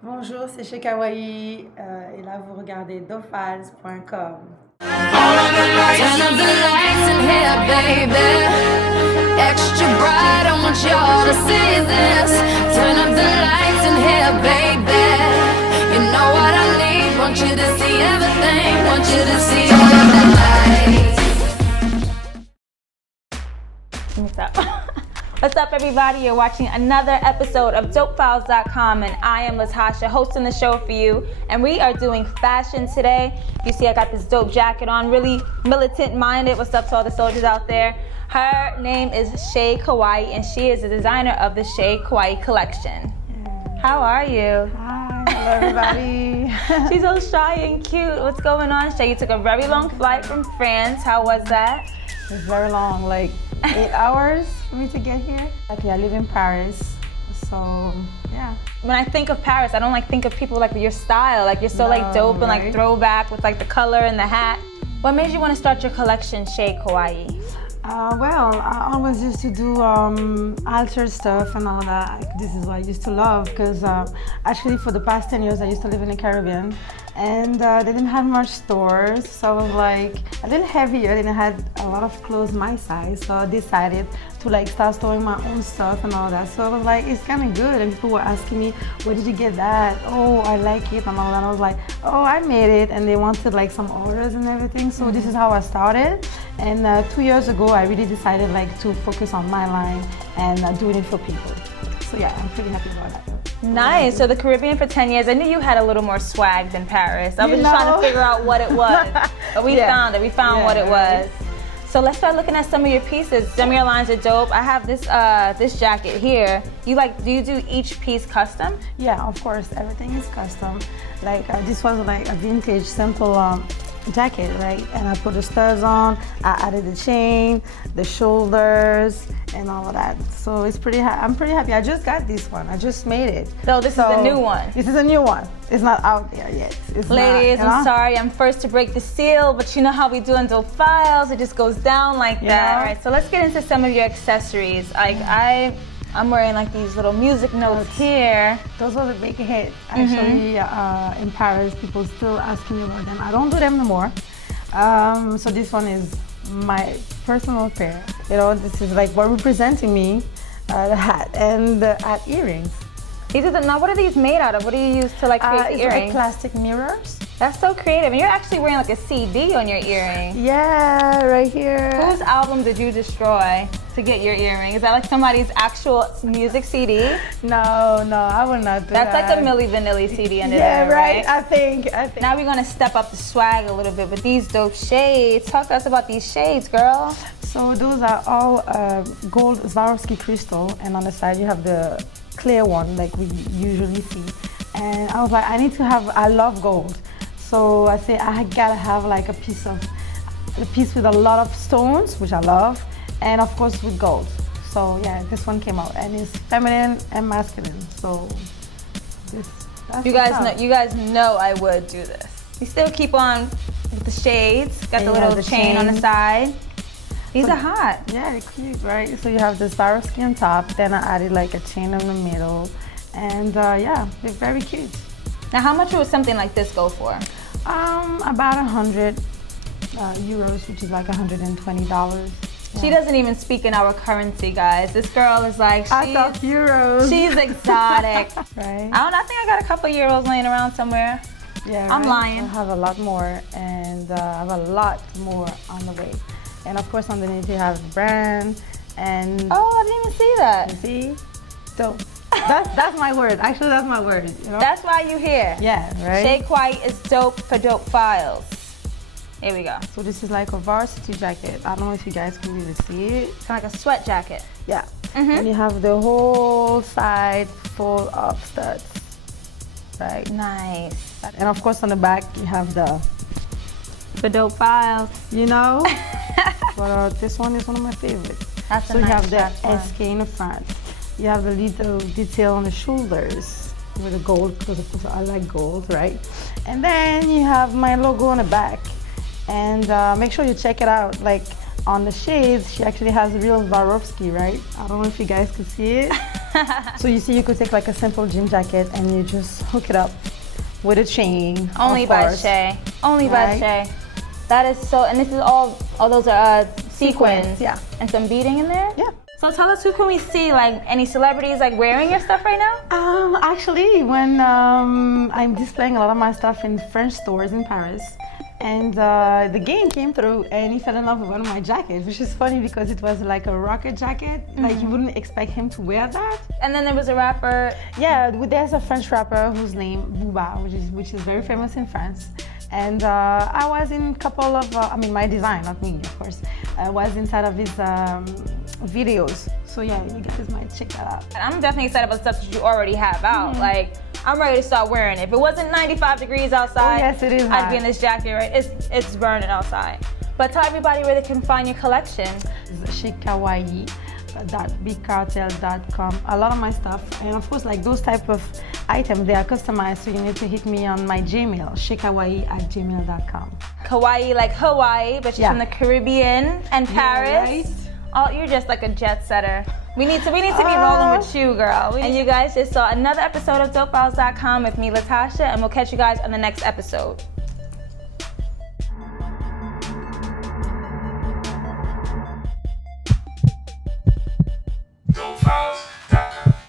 Bonjour, c'est Shay Kawaii et là vous regardez dopefiles.com. Turn up the lights in here, baby. Extra bright, I want y'all to see this. Turn up the lights in here, baby. You know what I need. Want you to see everything. Want you to see all of the lights. Mix up. What's up, everybody? You're watching another episode of DopeFiles.com, and I am Latasha, hosting the show for you. And we are doing fashion today. You see, I got this dope jacket on, really militant-minded. What's up to all the soldiers out there? Her name is Shay Kawaii, and she is the designer of the Shay Kawaii collection. How are you? Hi, hello everybody. She's so shy and cute. What's going on, Shay? You took a very long flight from France. How was that? It's very long, like 8 hours for me to get here. Okay, I live in Paris, so yeah. When I think of Paris, I don't think of people like your style. Like you're so dope and like throwback with like the color and the hat. What made you want to start your collection, Shay Kawaii? Well, I always used to do altered stuff and all that. This is what I used to love because actually for the past 10 years I used to live in the Caribbean and they didn't have much stores. So I was like a little heavier, I didn't have a lot of clothes my size. So I decided to start storing my own stuff and all that. So I was like, it's kind of good. And people were asking me, where did you get that? Oh, I like it and all that. I was like, oh, I made it. And they wanted some orders and everything. So this is how I started. And 2 years ago, I really decided to focus on my line and doing it for people. So yeah, I'm pretty happy about that. Nice. So the Caribbean for 10 years. I knew you had a little more swag than Paris. I was just trying to figure out what it was. But we found it. We found what it was. So let's start looking at some of your pieces. Some of your lines are dope. I have this this jacket here. Do you do each piece custom? Yeah, of course. Everything is custom. This was a vintage simple jacket, right? And I put the studs on, I added the chain, the shoulders, and all of that. So it's I'm pretty happy. I just got this one. I just made it. So this is the new one. This is a new one. It's not out there yet. Ladies, I'm sorry. I'm first to break the seal, but you know how we do on DopeFiles. It just goes down like that. All right, so let's get into some of your accessories. I'm wearing these little music notes here. Those are the big hits. Actually, in Paris, people still asking me about them. I don't do them no more. So this one is my personal pair. This is what representing me, the hat and the earrings. Now, what are these made out of? What do you use to create the earrings? It's plastic mirrors. That's so creative. And you're actually wearing a CD on your earring. Yeah, right here. Whose album did you destroy to get your earring? Is that somebody's actual music CD? No, I would not do that. That's like a Milli Vanilli CD under there, yeah, right? I think. Now we're gonna step up the swag a little bit with these dope shades. Talk to us about these shades, girl. So those are all gold Swarovski crystal, and on the side you have the clear one like we usually see. And I was like, I love gold. So I say I gotta have a piece with a lot of stones, which I love, and of course with gold. So yeah, this one came out, and it's feminine and masculine. So you guys know I would do this. You still keep on with the shades. Got the little chain on the side. These are hot. Yeah, they're cute, right? So you have the Swarovski on top. Then I added a chain in the middle, and yeah, they're very cute. Now, how much would something like this go for? About 100 euros, which is $120. Yeah. She doesn't even speak in our currency, guys. This girl is I thought euros. She's exotic. Right? I think I got a couple euros laying around somewhere. Yeah, I'm lying. I have a lot more, and I have a lot more on the way. And of course, underneath you have the brand, and oh, I didn't even see that. You see? So that's my word. Actually, that's my word. That's why you're here. Yeah, right. Shay Kawaii is dope for DopeFiles. Here we go. So this is a varsity jacket. I don't know if you guys can really see it. It's like a sweat jacket. Yeah. And you have the whole side full of studs. Right. Nice. And of course, on the back you have the DopeFiles. But this one is one of my favorites. That's so a nice you have the one. SK in the front. You have the little detail on the shoulders with the gold, because of course I like gold, right? And then you have my logo on the back. And make sure you check it out. On the shades, she actually has real Swarovski, right? I don't know if you guys can see it. So you see, you could take like a simple jean jacket and you just hook it up with a chain. Only of by course. Shay. Only by Right? Shay. That is so, and this is all those are sequins. Yeah. And some beading in there? Yeah. So tell us, who can we see, like any celebrities like wearing your stuff right now? Actually, when I'm displaying a lot of my stuff in French stores in Paris, and the game came through and he fell in love with one of my jackets, which is funny because it was like a rocket jacket. Like you wouldn't expect him to wear that. And then there was a rapper. Yeah, there's a French rapper whose name Booba, which is very famous in France. And I was in a couple of, my design, not me, of course. I was inside of his videos. So yeah, you guys might check that out. And I'm definitely excited about the stuff that you already have out. Like, I'm ready to start wearing it. If it wasn't 95 degrees outside, Oh, yes, it is I'd hot. be in this jacket, right? It's burning outside. But tell everybody where they can find your collection. Shay Kawaii. .bigcartel.com. A lot of my stuff, and of course, like those type of items, they are customized. So you need to hit me on my Gmail, shaykawaii@gmail.com. Kawaii, like Hawaii, but she's Yeah. from the Caribbean and Paris. right. Oh, you're just like a jet setter. We need to be rolling with you, girl. And you guys just saw another episode of DopeFiles.com with me, Latasha, and we'll catch you guys on the next episode.